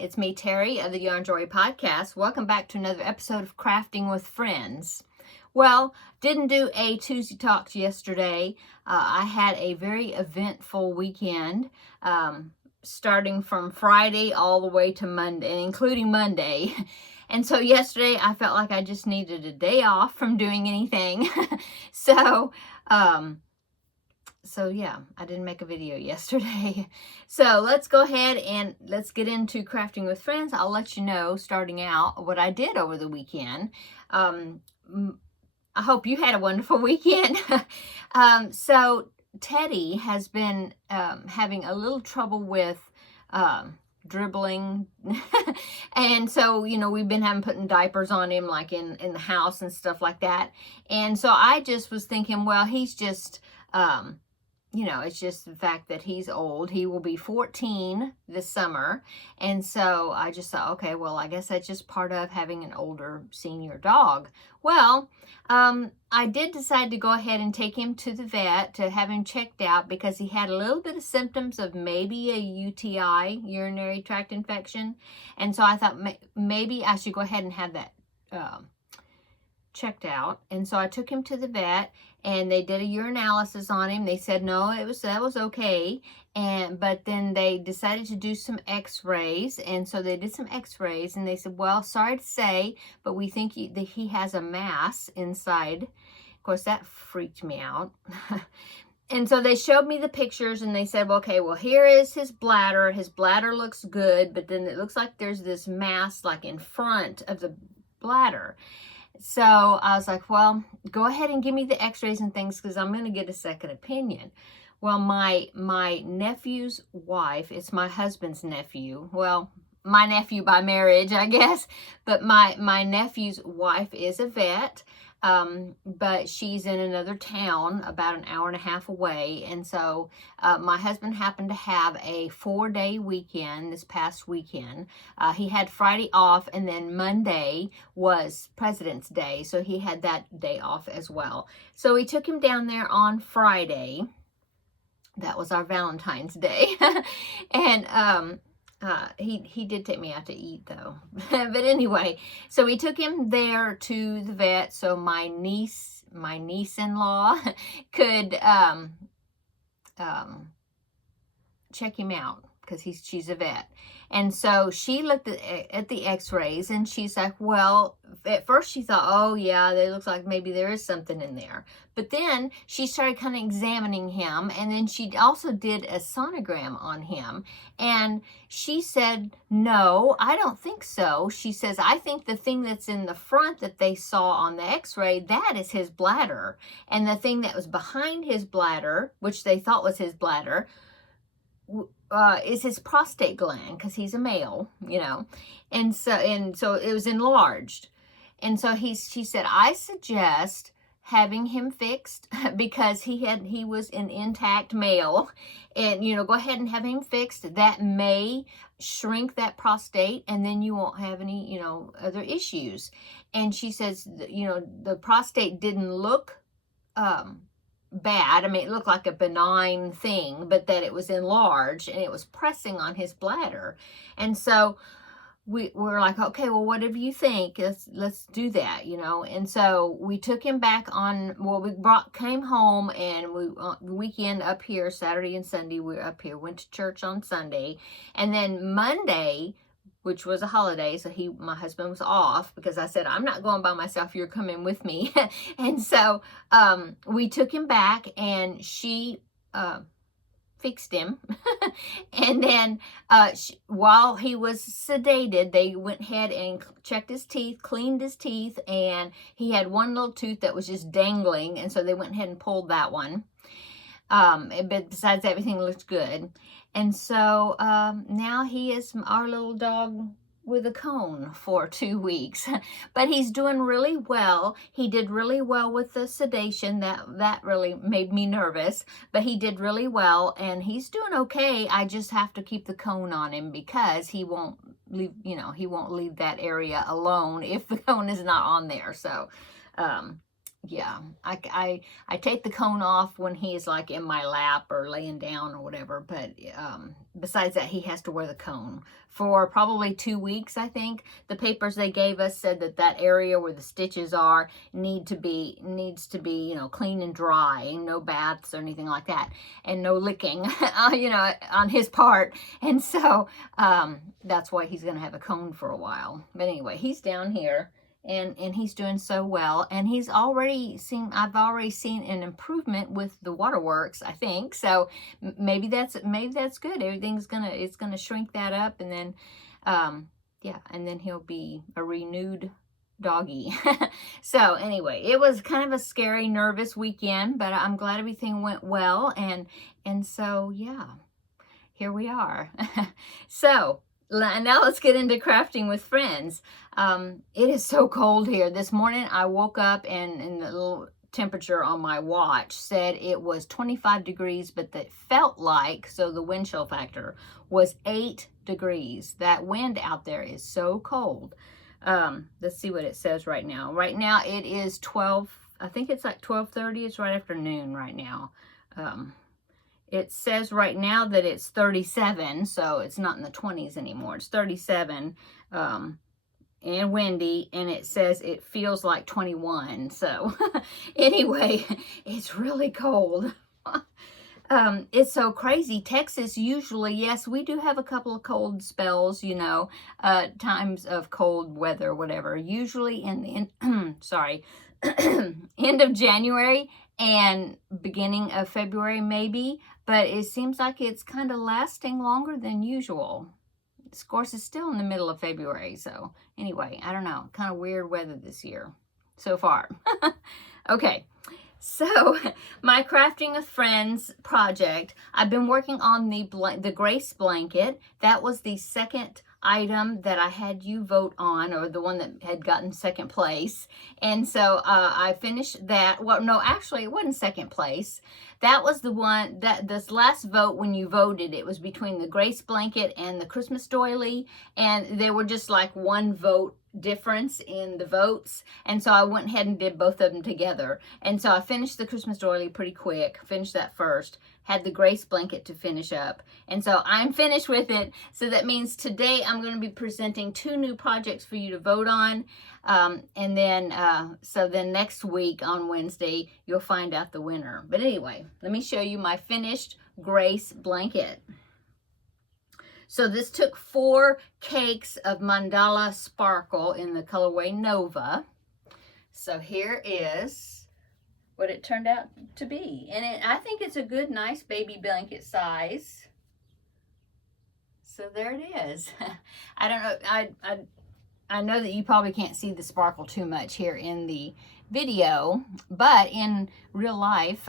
It's me, Terry, of the Yarn Joy Podcast. Welcome back to another episode of Crafting with Friends. Well, didn't do a Tuesday Talks yesterday. I had a very eventful weekend, starting from Friday all the way to Monday, including Monday. And so yesterday I felt like I just needed a day off from doing anything. So yeah, I didn't make a video yesterday. So let's go ahead and let's get into Crafting with Friends. I'll let you know, starting out, what I did over the weekend. I hope you had a wonderful weekend. So Teddy has been having a little trouble with dribbling. And so, we've been putting diapers on him, like in the house and stuff like that. And so I just was thinking, well, he's just... it's just the fact that he's old. He will be 14 this summer. And so I just thought, okay, well, I guess that's just part of having an older senior dog. Well, I did decide to go ahead and take him to the vet to have him checked out because he had a little bit of symptoms of maybe a UTI, urinary tract infection. And so I thought maybe I should go ahead and have that checked out. And so I took him to the vet and they did a urinalysis on him. They said no, that was okay. But then they decided to do some x-rays, and so they did some x-rays and they said, well, sorry to say, but we think that he has a mass inside. Of course, that freaked me out. And so they showed me the pictures and they said, well, okay, well, here is his bladder. His bladder looks good, but then it looks like there's this mass like in front of the bladder. So I was like, well, go ahead and give me the x-rays and things because I'm going to get a second opinion. Well, my nephew's wife, it's my husband's nephew. Well, my nephew by marriage, I guess. But my nephew's wife is a vet. But she's in another town about an hour and a half away. And so my husband happened to have a 4-day weekend this past weekend. He had Friday off, and then Monday was President's Day. So he had that day off as well. So we took him down there on Friday. That was our Valentine's Day. And he did take me out to eat though. But anyway, so we took him there to the vet so my niece-in-law could check him out because she's a vet. And so she looked at the x-rays and she's like, well, at first she thought, oh yeah, it looks like maybe there is something in there. But then she started kind of examining him, and then she also did a sonogram on him. And she said, no, I don't think so. She says, I think the thing that's in the front that they saw on the x-ray, that is his bladder. And the thing that was behind his bladder, which they thought was his bladder, is his prostate gland, because he's a male, and so it was enlarged. And so she said, I suggest having him fixed because he was an intact male, and go ahead and have him fixed. That may shrink that prostate, and then you won't have any other issues. And she says, the prostate didn't look bad. I mean, it looked like a benign thing, but that it was enlarged and it was pressing on his bladder. And so we're like, okay, well, whatever you think, let's do that, And so we took him back on. Well, came home, and the weekend up here, Saturday and Sunday, we were up here, went to church on Sunday, and then Monday, which was a holiday, so my husband was off because I said, I'm not going by myself, you're coming with me. And so we took him back, and she fixed him. And then while he was sedated, they went ahead and checked his teeth, cleaned his teeth, and he had one little tooth that was just dangling, and so they went ahead and pulled that one. But besides, everything looked good. And so now he is our little dog with a cone for 2 weeks. But he's doing really well. He did really well with the sedation. That really made me nervous. But he did really well, and he's doing okay. I just have to keep the cone on him because he won't leave, he won't leave that area alone if the cone is not on there. So yeah, I take the cone off when he's like in my lap or laying down or whatever, but besides that, he has to wear the cone for probably 2 weeks. I think the papers they gave us said that that area where the stitches are needs to be, you know, clean and dry, no baths or anything like that, and no licking, you know, on his part. And so that's why he's going to have a cone for a while. But anyway, he's down here. And he's doing so well, and I've already seen an improvement with the waterworks, I think. So maybe that's good. It's gonna shrink that up, and then yeah, and then he'll be a renewed doggy. So anyway, it was kind of a scary, nervous weekend, but I'm glad everything went well, and so yeah, here we are. So now let's get into crafting with friends. It is so cold here. This morning I woke up and the little temperature on my watch said it was 25 degrees, but that felt like, so the wind chill factor was 8 degrees. That wind out there is so cold. Let's see what it says right now. Right now it is 12, I think it's like 12:30. It's right after noon right now. It says right now that it's 37, so it's not in the 20s anymore. It's 37 and windy, and it says it feels like 21. So anyway, it's really cold. It's so crazy. Texas usually, yes, we do have a couple of cold spells, you know, times of cold weather, whatever. Usually in the, sorry, end of January and beginning of February maybe, but it seems like it's kind of lasting longer than usual. Of course, it's still in the middle of February, so anyway, I don't know, kind of weird weather this year so far. Okay, so my Crafting with Friends project, I've been working on the Grace blanket. That was the second item that I had you vote on, or the one that had gotten second place. And so I finished that. Well, no, actually it wasn't second place. That was the one that this last vote, when you voted, it was between the Grace blanket and the Christmas doily, and they were just like one vote difference in the votes, and so I went ahead and did both of them together. And so I finished the Christmas doily pretty quick, finished that first, had the Grace blanket to finish up, and so I'm finished with it. So that means today I'm going to be presenting 2 new projects for you to vote on, and then so then next week on Wednesday you'll find out the winner. But anyway, let me show you my finished Grace blanket. So this took 4 cakes of mandala sparkle in the colorway Nova. So here is what it turned out to be. And I think it's a good, nice baby blanket size. So there it is. I don't know, I know that you probably can't see the sparkle too much here in the video, but in real life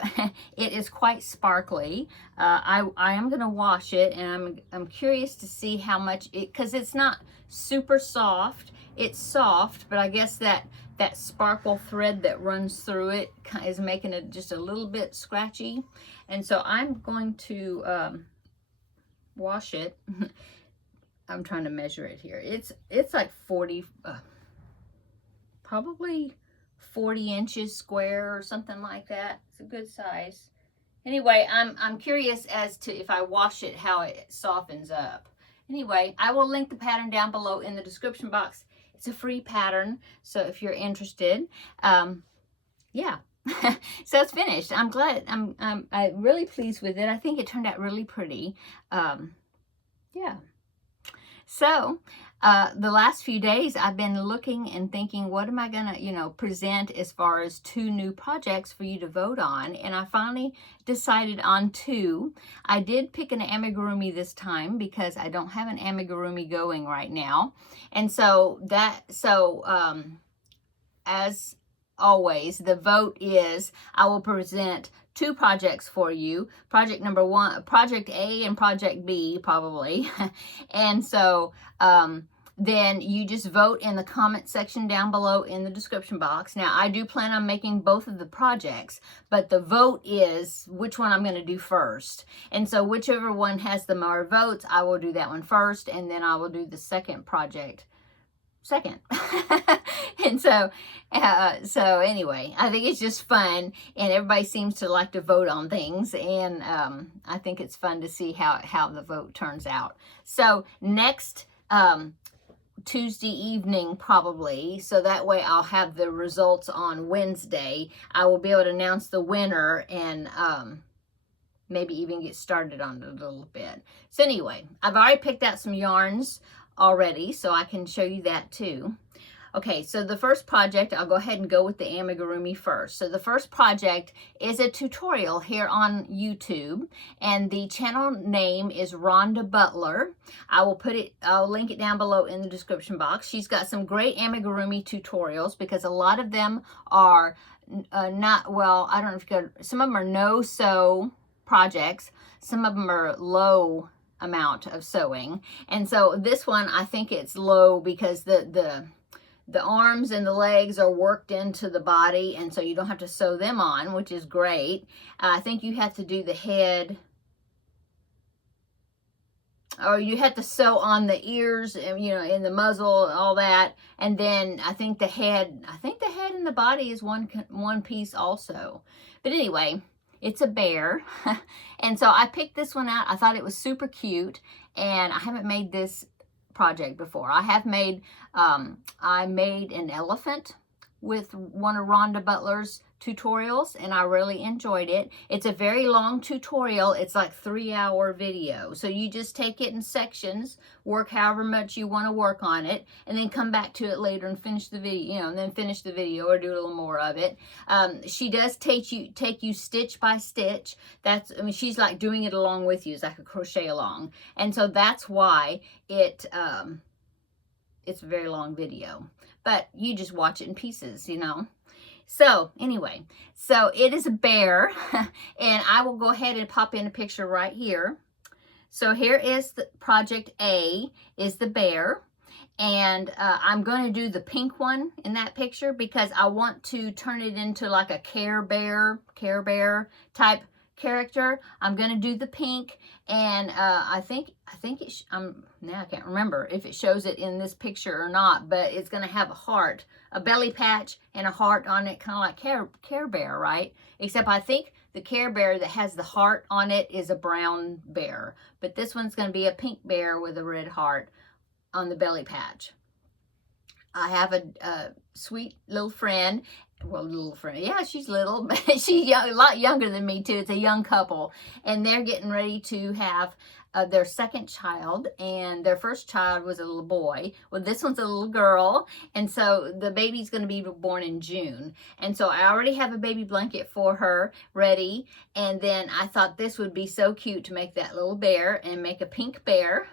it is quite sparkly. I am going to wash it, and I'm curious to see how much it, because it's not super soft. It's soft, but I guess that sparkle thread that runs through it is making it just a little bit scratchy. And so I'm going to wash it. I'm trying to measure it here. It's like 40, probably 40 inches square or something like that. It's a good size. Anyway, I'm curious as to if I wash it, how it softens up. Anyway, I will link the pattern down below in the description box. It's a free pattern, so if you're interested, yeah. So it's finished. I'm glad. I'm really pleased with it. I think it turned out really pretty. Yeah. So the last few days I've been looking and thinking, what am I gonna, you know, present as far as 2 new projects for you to vote on, and I finally decided on 2. I did pick an amigurumi this time because I don't have an amigurumi going right now, and so as always, the vote is I will present 2 projects for you. Project number 1, Project A and Project B, probably. And so then you just vote in the comment section down below in the description box. Now, I do plan on making both of the projects, but the vote is which one I'm going to do first. And so whichever one has the more votes, I will do that one first, and then I will do the second project second. And so anyway, I think it's just fun, and everybody seems to like to vote on things, and I think it's fun to see how the vote turns out. So next Tuesday evening probably, so that way I'll have the results on Wednesday. I will be able to announce the winner and maybe even get started on it a little bit. So anyway, I've already picked out some yarns already, so I can show you that too. Okay, so the first project, I'll go ahead and go with the amigurumi first. So the first project is a tutorial here on YouTube, and the channel name is Rhonda Butler. I'll link it down below in the description box. She's got some great amigurumi tutorials because a lot of them are not, well, I don't know if you could, some of them are no-sew projects, some of them are low amount of sewing, and so this one, I think it's low because the arms and the legs are worked into the body, and so you don't have to sew them on, which is great. I think you have to do the head, or you have to sew on the ears, you know, in the muzzle, all that, and then I think the head and the body is one piece also. But anyway, it's a bear, and so I picked this one out. I thought it was super cute, and I haven't made this project before. I made an elephant with one of Rhonda Butler's tutorials, and I really enjoyed it. It's a very long tutorial. It's like 3-hour video. So you just take it in sections, work however much you want to work on it, and then come back to it later and finish the video, you know, and then finish the video or do a little more of it. She does take you stitch by stitch. I mean, she's like doing it along with you. It's like a crochet along. And so that's why it's a very long video. But you just watch it in pieces, you know. So anyway, so it is a bear, and I will go ahead and pop in a picture right here. So here is the project A, is the bear, and I'm going to do the pink one in that picture because I want to turn it into like a Care Bear type character. I'm going to do the pink, and I think now I can't remember if it shows it in this picture or not, but it's going to have a heart, a belly patch, and a heart on it, kind of like Care Bear, right? Except I think the Care Bear that has the heart on it is a brown bear, but this one's going to be a pink bear with a red heart on the belly patch. I have a sweet little friend. Well, little friend. Yeah, she's little, but she's a lot younger than me too. It's a young couple, and they're getting ready to have their second child, and their first child was a little boy. Well, this one's a little girl, and so the baby's going to be born in June. And so I already have a baby blanket for her ready, and then I thought this would be so cute to make that little bear and make a pink bear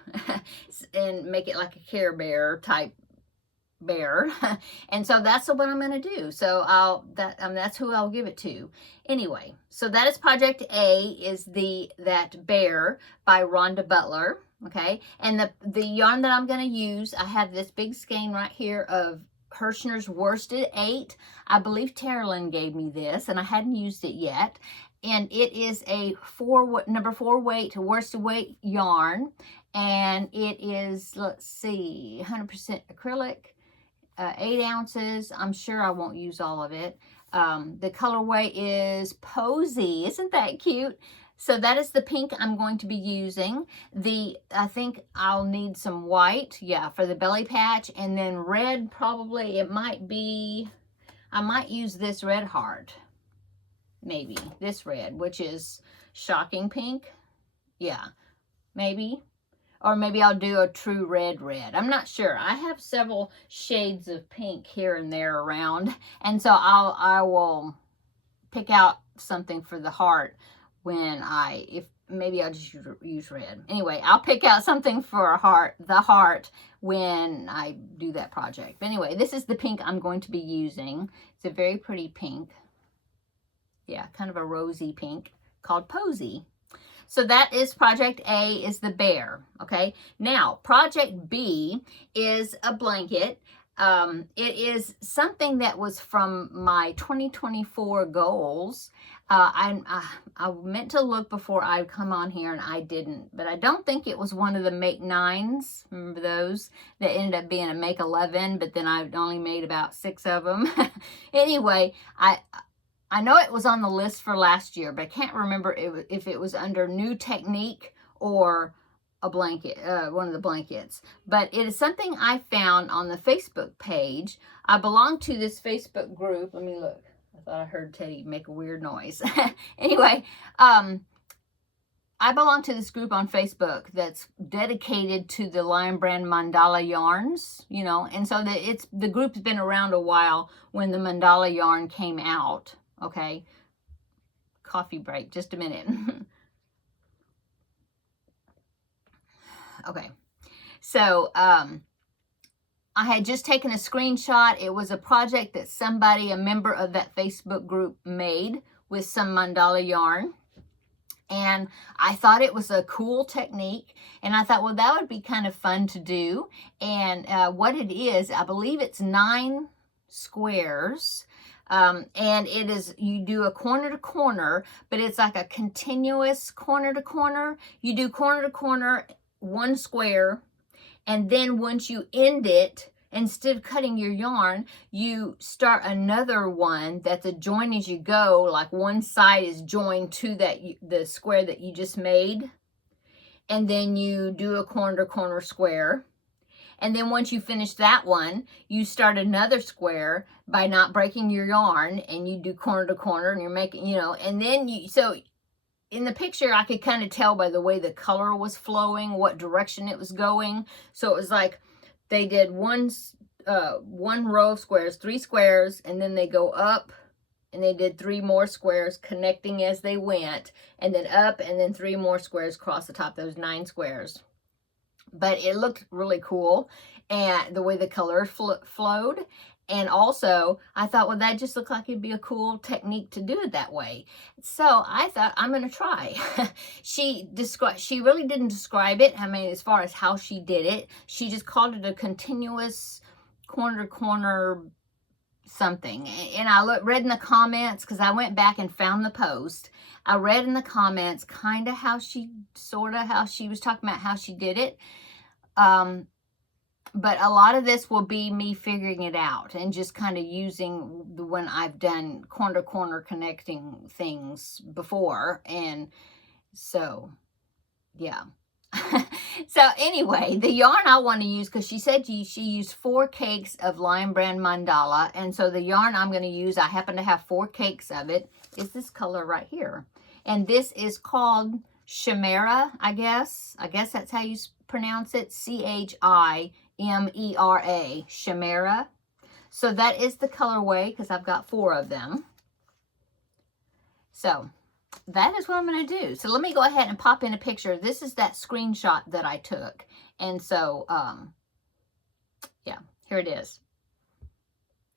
and make it like a Care Bear type bear. And so that's what I'm going to do. So that's who I'll give it to. Anyway, so that is project A, is that bear by Rhonda Butler. Okay, and the yarn that I'm going to use, I have this big skein right here of Hirschner's Worsted 8. I believe Terilyn gave me this, and I hadn't used it yet. And it is a number 4 weight worsted weight yarn, and it is, let's see, 100% acrylic. 8 ounces. I'm sure I won't use all of it. The colorway is Posy. Isn't that cute? So that is the pink I'm going to be using. I think I'll need some white, yeah, for the belly patch, and then red probably. It might be, I might use this red heart. Maybe this red, which is shocking pink. Yeah, maybe. Or maybe I'll do a true red. I'm not sure. I have several shades of pink here and there around. And so I will pick out something for the heart when maybe I'll just use red. Anyway, I'll pick out something for the heart when I do that project. But anyway, this is the pink I'm going to be using. It's a very pretty pink. Yeah, kind of a rosy pink called Posy. So that is project A, is the bear, okay? Now, project B is a blanket. It is something that was from my 2024 goals. I meant to look before I come on here and I didn't, but I don't think it was one of the make 9s. Remember those that ended up being a make 11, but then I only made about 6 of them. Anyway, I know it was on the list for last year, but I can't remember if it was under new technique or a blanket, one of the blankets. But it is something I found on the Facebook page. I belong to this Facebook group. Let me look. I thought I heard Teddy make a weird noise. Anyway, I belong to this group on Facebook that's dedicated to the Lion Brand mandala yarns, you know, and so the group's been around a while when the mandala yarn came out. Okay, coffee break, just a minute. Okay, so I had just taken a screenshot. It was a project that somebody, a member of that Facebook group, made with some mandala yarn. And I thought it was a cool technique. And I thought, well, that would be kind of fun to do. And what it is, I believe it's 9 squares. And it is, you do a corner to corner, but it's like a continuous corner to corner. You do corner to corner, 1 square, and then once you end it, instead of cutting your yarn, you start another one that's a join as you go, like one side is joined to the square that you just made, and then you do a corner to corner square. And then once you finish that one, you start another square by not breaking your yarn, and you do corner to corner, and you're making, you know, and then so in the picture, I could kind of tell by the way the color was flowing, what direction it was going. So it was like they did one row of squares, 3 squares, and then they go up, and they did 3 more squares connecting as they went, and then up, and then 3 more squares across the top, those 9 squares. But it looked really cool, and the way the color flowed. And also, I thought, well, that just looked like it'd be a cool technique to do it that way. So I thought, I'm going to try. She really didn't describe it. I mean, as far as how she did it, she just called it a continuous corner to corner something. And I read in the comments, because I went back and found the post. I read in the comments kind of how she was talking about how she did it. But a lot of this will be me figuring it out and just kind of using when I've done corner to corner connecting things before. And so, yeah. So anyway, the yarn I want to use, because she said she used 4 cakes of Lion Brand mandala. And so the yarn I'm going to use, I happen to have 4 cakes of it, is this color right here. And this is called Chimera, I guess. I guess that's how you pronounce it. Chimera, Chimera. So that is the colorway, because I've got 4 of them. So that is what I'm going to do. So let me go ahead and pop in a picture. This is that screenshot that I took. And so, yeah, here it is.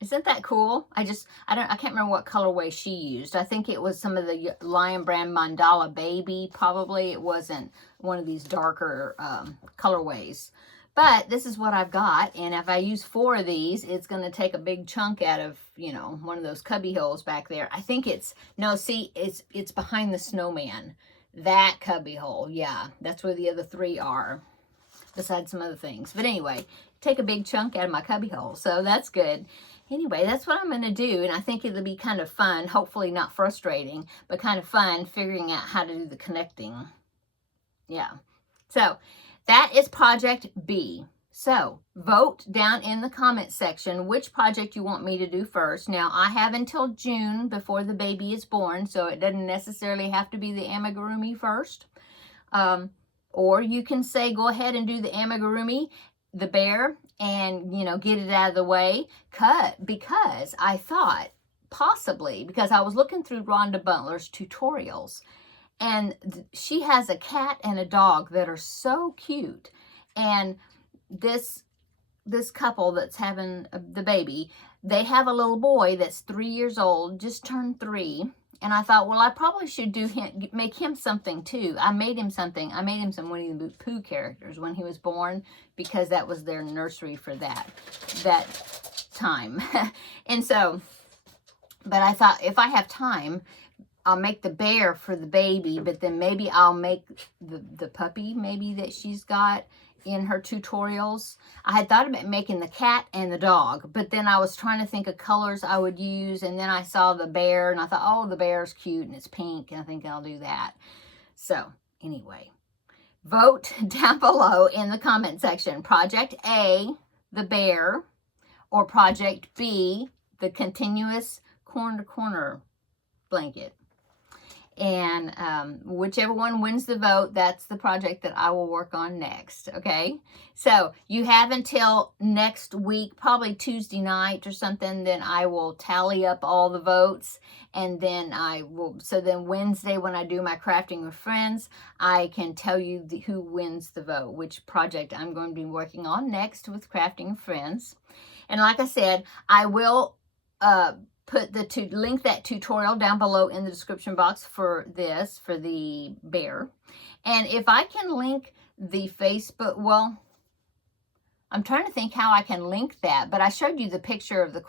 Isn't that cool? I can't remember what colorway she used. I think it was some of the Lion Brand Mandala Baby, probably. It wasn't one of these darker colorways. But this is what I've got, and if I use 4 of these, it's going to take a big chunk out of, you know, one of those cubby holes back there. I think it's behind the snowman. That cubby hole, yeah, that's where the other 3 are, besides some other things. But anyway, take a big chunk out of my cubby hole, so that's good. Anyway, that's what I'm going to do, and I think it'll be kind of fun, hopefully not frustrating, but kind of fun figuring out how to do the connecting. Yeah, so that is project B. So vote down in the comment section which project you want me to do first. Now, I have until June before the baby is born, so it doesn't necessarily have to be the amigurumi first. Or you can say, go ahead and do the amigurumi, the bear, and, you know, get it out of the way. Because I thought, possibly, because I was looking through Rhonda Butler's tutorials, and she has a cat and a dog that are so cute. And this couple that's having the baby, they have a little boy that's 3 years old, just turned 3. And I thought, well, I probably should make him something too. I made him something. I made him some Winnie the Pooh characters when he was born, because that was their nursery for that time. And so, but I thought, if I have time, I'll make the bear for the baby, but then maybe I'll make the puppy maybe that she's got in her tutorials. I had thought about making the cat and the dog, but then I was trying to think of colors I would use, and then I saw the bear, and I thought, oh, the bear's cute, and it's pink, and I think I'll do that. So, anyway, vote down below in the comment section. Project A, the bear, or Project B, the continuous corner-to-corner blanket. And whichever one wins the vote, that's the project that I will work on next, okay? So you have until next week, probably Tuesday night or something, then I will tally up all the votes. And then so then Wednesday when I do my Crafting with Friends, I can tell you who wins the vote, which project I'm going to be working on next with Crafting with Friends. And like I said, I will link that tutorial down below in the description box for the bear. And if I can link the Facebook, well, I'm trying to think how I can link that, but I showed you the picture of the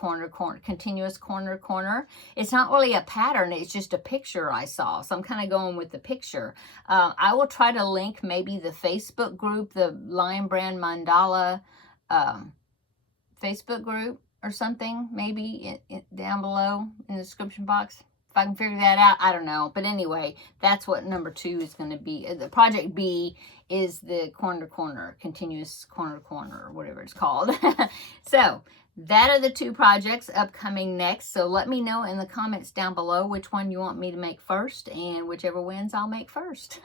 continuous corner. It's not really a pattern, it's just a picture I saw, so I'm kind of going with the picture. I will try to link maybe the Facebook group, the Lion Brand Mandala Facebook group, or something, maybe down below in the description box. If I can figure that out, I don't know. But anyway, that's what number 2 is going to be. The project B is the corner-to-corner, continuous corner-to-corner, or whatever it's called. So that are the 2 projects upcoming next. So let me know in the comments down below which one you want me to make first, and whichever wins, I'll make first.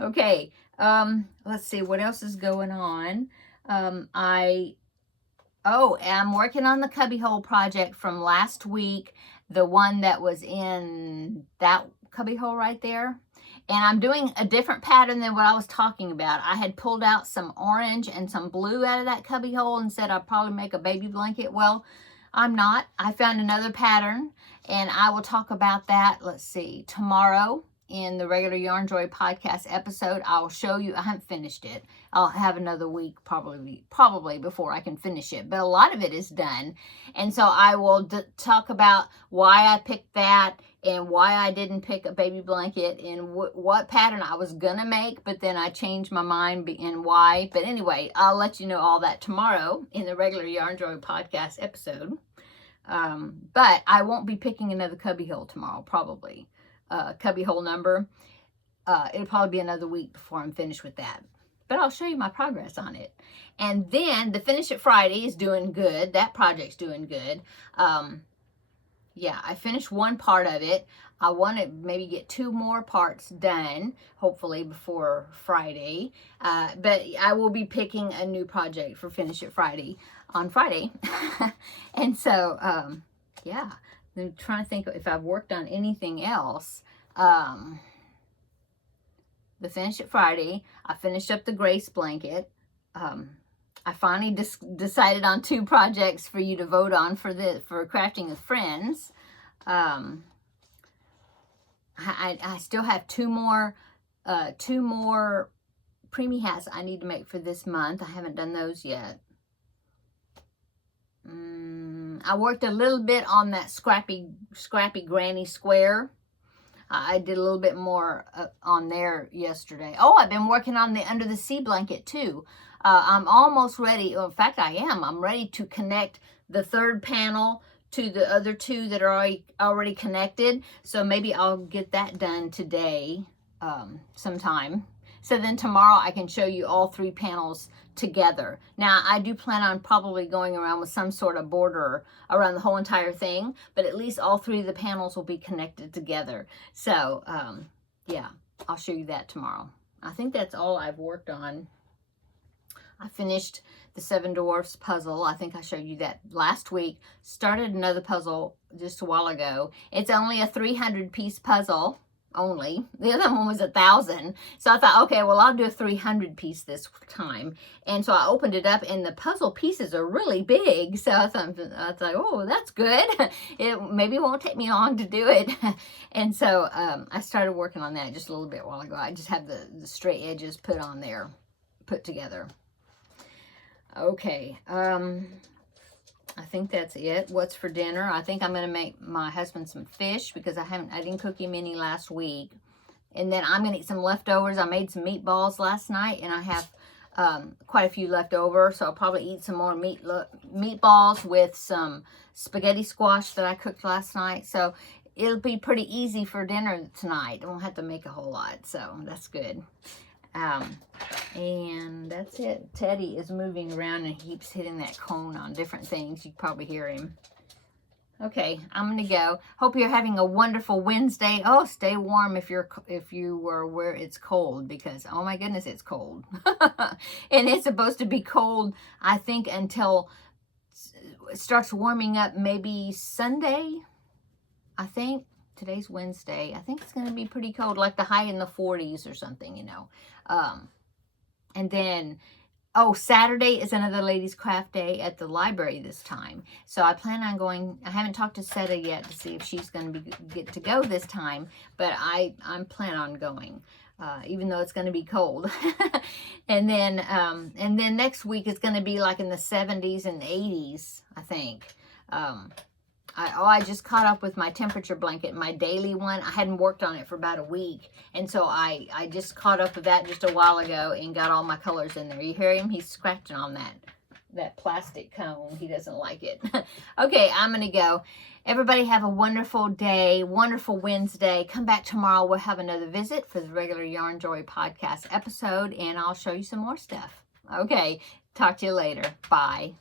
Okay, let's see what else is going on. I'm working on the cubbyhole project from last week, the one that was in that cubbyhole right there. And I'm doing a different pattern than what I was talking about. I had pulled out some orange and some blue out of that cubbyhole and said I'd probably make a baby blanket. Well, I'm not. I found another pattern, and I will talk about that, let's see, tomorrow. In the regular Yarn Joy podcast episode, I'll show you. I haven't finished it. I'll have another week probably before I can finish it. But a lot of it is done. And so I will talk about why I picked that and why I didn't pick a baby blanket and what pattern I was going to make. But then I changed my mind and why. But anyway, I'll let you know all that tomorrow in the regular Yarn Joy podcast episode. But I won't be picking another cubbyhole tomorrow, probably. Cubbyhole number. It'll probably be another week before I'm finished with that. But I'll show you my progress on it. And then the Finish It Friday is doing good. That project's doing good. Yeah, I finished one part of it. I want to maybe get 2 more parts done, hopefully before Friday. But I will be picking a new project for Finish It Friday on Friday. And so, yeah. I'm trying to think if I've worked on anything else. The Finish It Friday, I finished up the Grace blanket. I finally decided on 2 projects for you to vote on for Crafting with Friends. I still have 2 more preemie hats I need to make for this month. I haven't done those yet. I worked a little bit on that scrappy granny square. I did a little bit more on there yesterday. Oh, I've been working on the Under the Sea blanket too. I'm almost ready. Well, in fact, I am. I'm ready to connect the 3rd panel to the other 2 that are already connected. So maybe I'll get that done today sometime. So then tomorrow I can show you all 3 panels together. Now, I do plan on probably going around with some sort of border around the whole entire thing, but at least all 3 of the panels will be connected together. So, yeah, I'll show you that tomorrow. I think that's all I've worked on. I finished the 7 Dwarfs puzzle. I think I showed you that last week. Started another puzzle just a while ago. It's only a 300-piece puzzle. only. The other one was 1,000. So I thought, okay, well, I'll do a 300 piece this time. And so I opened it up, and the puzzle pieces are really big. So I thought, oh, that's good. It maybe won't take me long to do it. And so I started working on that just a little bit while ago. I just have the straight edges put together. Okay. I think that's it. What's for dinner? I think I'm going to make my husband some fish because I didn't cook him any last week. And then I'm going to eat some leftovers. I made some meatballs last night, and I have quite a few left over. So I'll probably eat some more meatballs with some spaghetti squash that I cooked last night. So it'll be pretty easy for dinner tonight. I won't have to make a whole lot. So that's good. And that's it. Teddy is moving around and he keeps hitting that cone on different things. You can probably hear him. Okay, I'm gonna go. Hope you're having a wonderful Wednesday. Oh, stay warm if you are where it's cold, because oh my goodness, it's cold. And it's supposed to be cold, I think, until it starts warming up maybe Sunday. I think today's Wednesday. I think it's going to be pretty cold, like the high in the 40s or something, you know. And then, oh, Saturday is another ladies' craft day at the library this time. So I plan on going. I haven't talked to Seta yet to see if she's going to get to go this time, but I'm planning on going, even though it's going to be cold. And then next week it's going to be like in the 70s and 80s, I think. I just caught up with my temperature blanket, my daily one. I hadn't worked on it for about a week. And so I just caught up with that just a while ago and got all my colors in there. You hear him? He's scratching on that plastic cone. He doesn't like it. Okay, I'm going to go. Everybody have a wonderful day, wonderful Wednesday. Come back tomorrow. We'll have another visit for the regular Yarn Joy podcast episode, and I'll show you some more stuff. Okay, talk to you later. Bye.